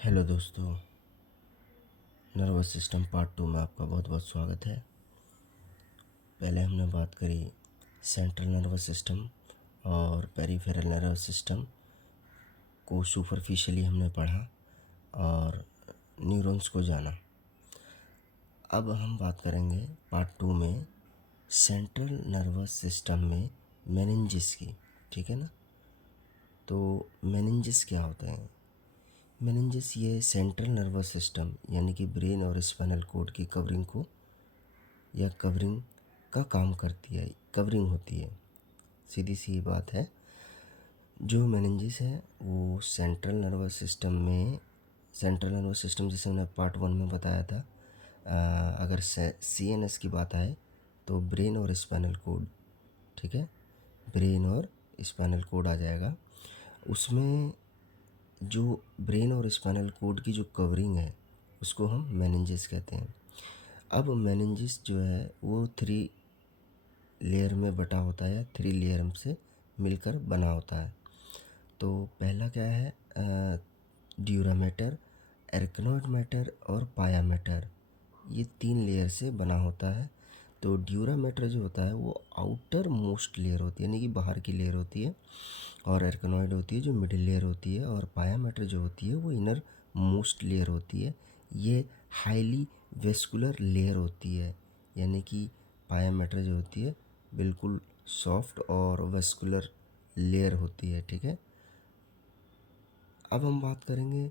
Hello दोस्तों, nervous system part 2 में आपका बहुत बहुत स्वागत है। पहले हमने बात करी सेंट्रल नर्वस सिस्टम और पेरिफेरल नर्वस सिस्टम को सुपरफिशियली हमने पढ़ा और न्यूरॉन्स को जाना। अब हम बात करेंगे पार्ट 2 में सेंट्रल नर्वस सिस्टम में मेनिंजेस की। ठीक है ना? तो मेनिंजेस क्या होते हैं? मेनिंजेस ये सेंट्रल नर्वस सिस्टम यानी कि ब्रेन और स्पाइनल कॉर्ड की कवरिंग को या कवरिंग का काम करती है, कवरिंग होती है। सीधी सी बात है। जो मेनिंजेस है वो सेंट्रल नर्वस सिस्टम जैसे मैंने पार्ट 1 में बताया था। अगर CNS की बात आए तो ब्रेन और स्पाइनल कॉर्ड, ठीक है, ब्रेन और स्पाइनल कॉर्ड आ जाएगा। उसमें जो ब्रेन और स्पाइनल कॉर्ड की जो कवरिंग है उसको हम मेनिंजेस कहते हैं। अब मेनिंजेस जो है वो 3 लेयर में बटा होता है, 3 लेयर से मिलकर बना होता है। तो पहला क्या है? ड्यूरा मैटर, एर्कनोइड मैटर और पाया मैटर, ये 3 लेयर से बना होता है। तो ड्यूरा मैटर जो होता है वो आउटर मोस्ट लेयर होती है यानी कि बाहर की लेयर होती है, और एर्कनोइड होती है जो मिडिल लेयर होती है, और पाया मैटर जो होती है वो इनर मोस्ट लेयर होती है। ये हाईली वेस्कुलर लेयर होती है यानी कि पाया मैटर जो होती है बिल्कुल सॉफ्ट और वेस्कुलर लेयर होती है। ठीक है। अब हम बात करेंगे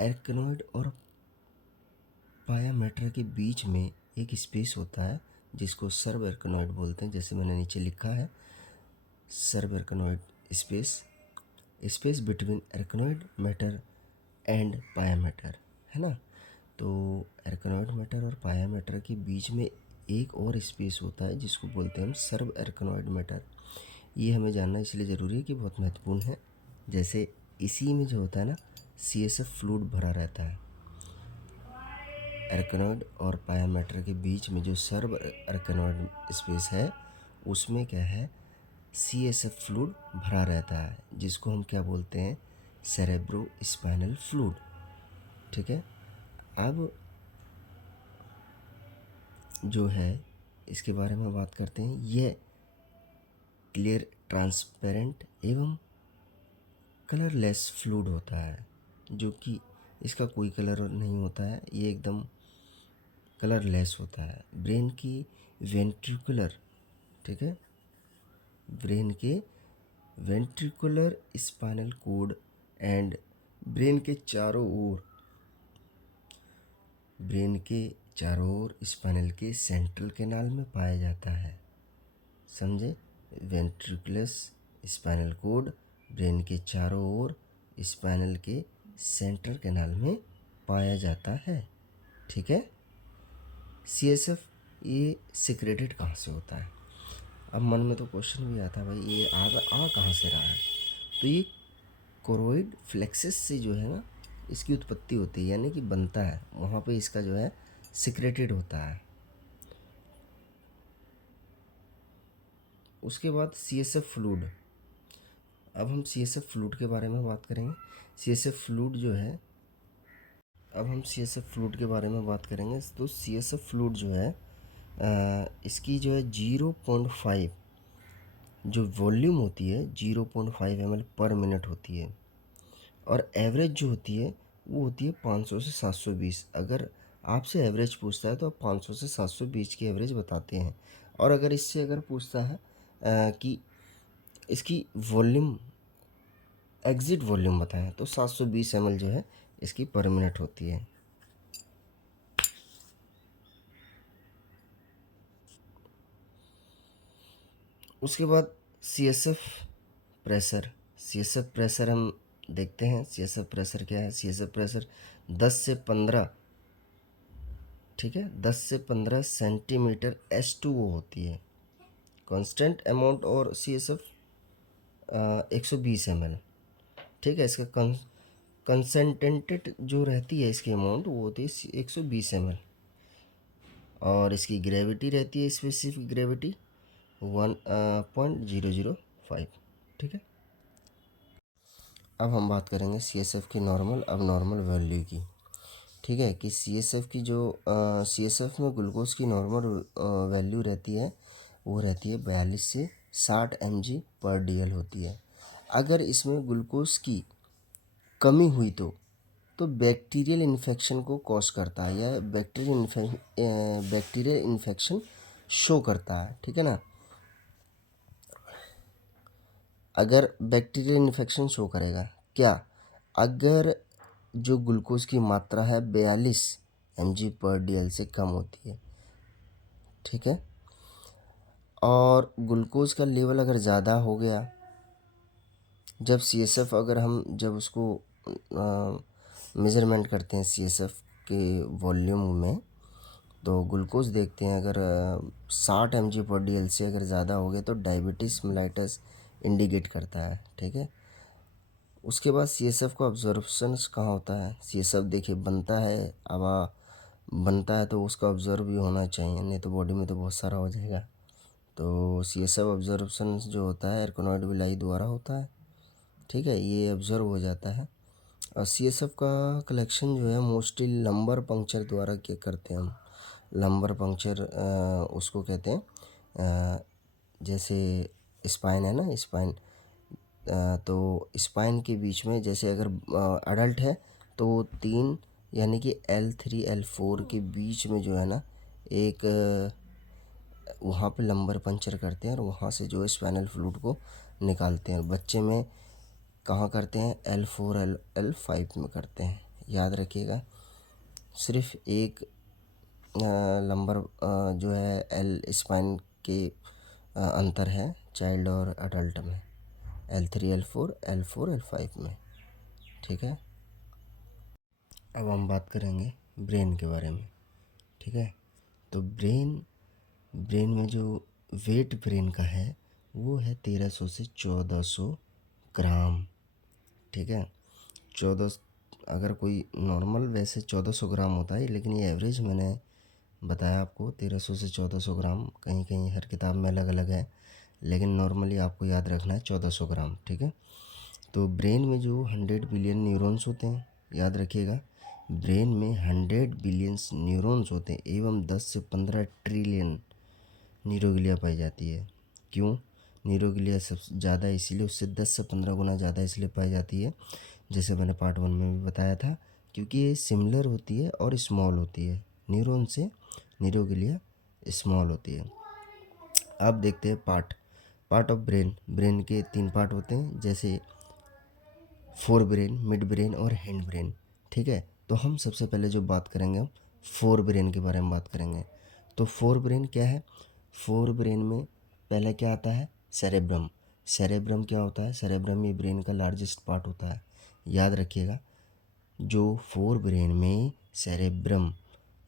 एर्कनोइड और पाया मैटर के बीच में एक स्पेस होता है जिसको सर्व एर्कनोइड बोलते हैं। जैसे मैंने नीचे लिखा है, subarachnoid space, space between arachnoid mater and pia mater, है ना। तो एर्कनोइड मैटर और पाया मैटर के बीच में एक और स्पेस होता है जिसको बोलते हैं हम सर्व एर्कनोइड मैटर। ये हमें जानना इसलिए ज़रूरी है कि बहुत महत्वपूर्ण है। जैसे इसी में जो होता है ना, CSF फ्लूइड भरा रहता है। एर्कनोइड और पाया मैटर के बीच में जो सर्व एर्कनोइड स्पेस है उसमें क्या है, CSF फ्लूइड भरा रहता है जिसको हम क्या बोलते हैं, सेरेब्रो स्पाइनल फ्लूइड। ठीक है। अब जो है इसके बारे में बात करते हैं। यह क्लियर, ट्रांसपेरेंट एवं कलरलेस फ्लूइड होता है, जो कि इसका कोई कलर नहीं होता है, ये एकदम कलरलेस होता है। ब्रेन की वेंट्रिकुलर, ठीक है, ब्रेन के ventricular spinal cord and brain के चारों ओर, ब्रेन के चारों ओर स्पाइनल के सेंट्रल कैनाल में पाया जाता है। समझे? वेंट्रिकुलस स्पाइनल कॉर्ड ब्रेन के चारों ओर स्पाइनल के सेंट्रल कैनाल में पाया जाता है। ठीक है। CSF ये सिक्रेटेड कहाँ से होता है? अब मन में तो क्वेश्चन भी आता है, भाई ये आ कहाँ से रहा है? तो ये कोरोइड फ्लेक्सिस से जो है ना इसकी उत्पत्ति होती है यानी कि बनता है, वहाँ पे इसका जो है सिक्रेटेड होता है। उसके बाद CSF फ्लूइड। अब हम CSF फ्लूइड के बारे में बात करेंगे। CSF फ्लूइड जो है, अब हम CSF फ्लूइड के बारे में बात करेंगे। तो CSF फ्लूइड जो है इसकी जो है 0.5 जो वॉल्यूम होती है 0.5 ml पर मिनट होती है, और एवरेज जो होती है वो होती है 500 से 720। अगर आपसे एवरेज पूछता है तो आप 500 से 720 की एवरेज बताते हैं, और अगर इससे अगर पूछता है कि इसकी वॉल्यूम, एग्जिट वॉल्यूम बताएं, तो 720 ml जो है इसकी पर मिनट होती है। उसके बाद CSF प्रेशर। CSF प्रेशर हम देखते हैं। CSF प्रेशर क्या है? CSF प्रेशर 10 से 15, ठीक है, 10 से 15 सेंटीमीटर H2O होती है कांस्टेंट अमाउंट, और CSF 120 ml। ठीक है। इसका कंसनट्रेटेड जो रहती है इसकी अमाउंट वो होती है 120 ml, और इसकी ग्रेविटी रहती है, स्पेसिफिक ग्रेविटी 1.005। ठीक है। अब हम बात करेंगे CSF की नॉर्मल अब नॉर्मल वैल्यू की। ठीक है कि CSF की जो CSF में ग्लूकोज की नॉर्मल वैल्यू रहती है वो रहती है 42 से 60 mg/dl होती है। अगर इसमें ग्लूकोज की कमी हुई तो बैक्टीरियल इन्फेक्शन को कॉज करता है या बैक्टीरियल इन्फेक्शन शो करता है। ठीक है ना। अगर बैक्टीरियल इन्फेक्शन शो करेगा क्या, अगर जो ग्लूकोज की मात्रा है 42 mg/dl से कम होती है। ठीक है। और ग्लूकोज का लेवल अगर ज़्यादा हो गया, जब CSF अगर हम जब उसको मेज़रमेंट करते हैं CSF के वॉल्यूम में, तो ग्लूकोज देखते हैं अगर 60 mg/dl से अगर ज़्यादा हो गया तो डायबिटीज़ मेलाइटस इंडिकेट करता है। ठीक है। उसके बाद CSF का ऑब्जर्वेशन कहाँ होता है। CSF देखिए बनता है, अब बनता है तो उसका ऑब्जर्व भी होना चाहिए, नहीं तो बॉडी में तो बहुत सारा हो जाएगा। तो CSF ऑब्जर्वेशन जो होता है एर्कोनॉइड विलाई द्वारा होता है। ठीक है, ये ऑब्जर्व हो जाता है। और CSF का कलेक्शन जो है मोस्टली लंबर पंक्चर द्वारा क्या करते हैं हम, लंबर पंक्चर उसको कहते हैं। जैसे स्पाइन है ना, स्पाइन, तो स्पाइन के बीच में जैसे अगर अडल्ट है तो 3 यानी कि L3 L4 के बीच में जो है ना एक वहाँ पे लंबर पंचर करते हैं और वहाँ से जो है स्पाइनल फ्लूइड को निकालते हैं। बच्चे में कहाँ करते हैं, L4 L5 में करते हैं, याद रखिएगा। सिर्फ एक लंबर जो है एल स्पाइन के अंतर है चाइल्ड और अडल्ट में, L3 L4 L5 में। ठीक है। अब हम बात करेंगे ब्रेन के बारे में। ठीक है। तो ब्रेन में जो वेट ब्रेन का है वो है 1300 से 1400 ग्राम। ठीक है। 14, अगर कोई नॉर्मल वैसे 1400 ग्राम होता है, लेकिन ये एवरेज मैंने बताया आपको 1300 से 1400 ग्राम, कहीं कहीं हर किताब में अलग अलग है, लेकिन नॉर्मली आपको याद रखना है 1400 ग्राम। ठीक है। तो ब्रेन में जो 100 बिलियन न्यूरॉन्स होते हैं, याद रखिएगा, ब्रेन में 100 बिलियंस न्यूरॉन्स होते हैं एवं 10 से 15 ट्रिलियन न्यूरोग्लिया पाई जाती है। क्यों न्यूरोग्लिया सबसे ज़्यादा, इसीलिए उससे 10 से 15 गुना ज़्यादा इसलिए पाई जाती है, जैसे मैंने पार्ट 1 में भी बताया था, क्योंकि ये सिमिलर होती है और स्मॉल होती है। न्यूरॉन से न्यूरोग्लिया स्मॉल होती है। अब देखते हैं पार्ट ऑफ ब्रेन के 3 पार्ट होते हैं, जैसे फोर ब्रेन, मिड ब्रेन और हैंड ब्रेन। ठीक है। तो हम सबसे पहले जो बात करेंगे, हम फोर ब्रेन के बारे में बात करेंगे। तो फोर ब्रेन क्या है, फोर ब्रेन में पहले क्या आता है, सेरेब्रम। सेरेब्रम क्या होता है, सेरेब्रम ये ब्रेन का लार्जेस्ट पार्ट होता है, याद रखिएगा। जो फोर ब्रेन में सेरेब्रम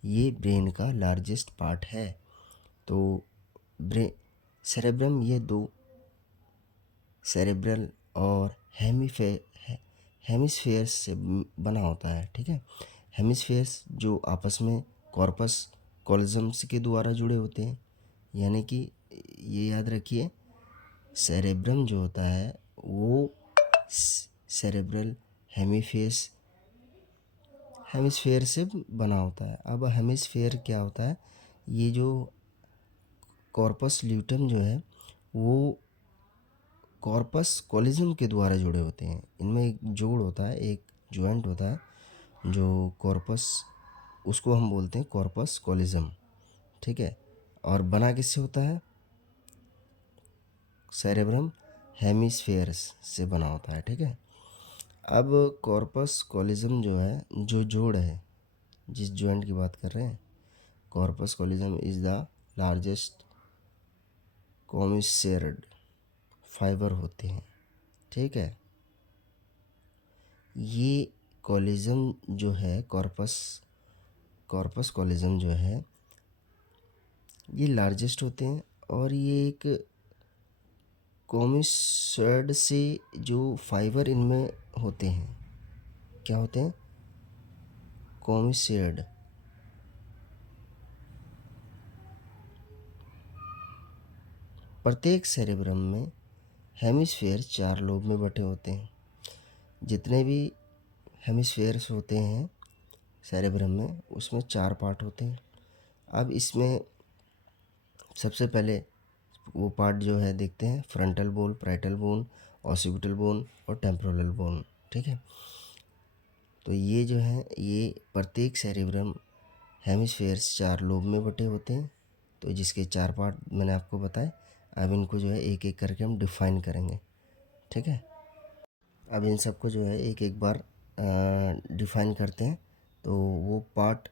ये ब्रेन का लार्जेस्ट पार्ट है। तो ब्रेन सेरेब्रम ये दो सेरेब्रल और हेमिस्फेयर्स से बना होता है। ठीक है। हेमिस्फेयर्स जो आपस में कॉर्पस कॉलोजम्स के द्वारा जुड़े होते हैं, यानी कि ये याद रखिए, सेरेब्रम जो होता है वो सेरेब्रल हेमिस्फेयर से बना होता है। अब हेमिस्फेयर क्या होता है, ये जो कॉर्पस ल्यूटम जो है वो कॉर्पस कॉलिज्म के द्वारा जुड़े होते हैं। इनमें एक जोड़ होता है, एक जॉइंट होता है जो कॉर्पस, उसको हम बोलते हैं कॉर्पस कॉलिज्म। ठीक है। और बना किससे होता है, सेरेब्रम हेमिस्फेयर्स से बना होता है। ठीक है। अब कॉर्पस कॉलिज्म जो है, जो जोड़ है, जिस जॉइंट की बात कर रहे हैं, corpus callosum is the largest commissural fibre होते हैं। ठीक है। ये कॉलिज्म जो है, कॉर्पस कॉलिज्म जो है ये लार्जेस्ट होते हैं, और ये एक कॉमिसर्ड से जो फाइबर इनमें होते हैं, क्या होते हैं, कॉमिसर्ड। प्रत्येक सेरेब्रम में हेमिस्फेयर 4 लोब में बटे होते हैं। जितने भी हेमिस्फेयर्स होते हैं सेरेब्रम में, उसमें 4 पार्ट होते हैं। अब इसमें सबसे पहले वो पार्ट जो है देखते हैं, frontal bone, parietal bone, occipital bone और टेम्पोरल बोन, ठीक है। तो ये जो है, ये प्रत्येक सेरेब्रम हेमिस्फेयर्स 4 लोब में बटे होते हैं, तो जिसके 4 पार्ट मैंने आपको बताए। अब इनको जो है एक एक करके हम डिफाइन करेंगे, ठीक है। अब इन सबको जो है एक एक बार डिफाइन करते हैं, तो वो पार्ट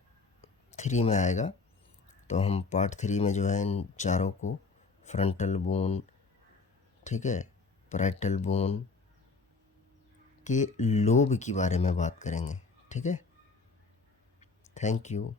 3 में आएगा। तो हम पार्ट 3 में जो है इन चारों को, फ्रंटल बोन, ठीक है, पैराइटल बोन के लोब के बारे में बात करेंगे, ठीक है। Thank you.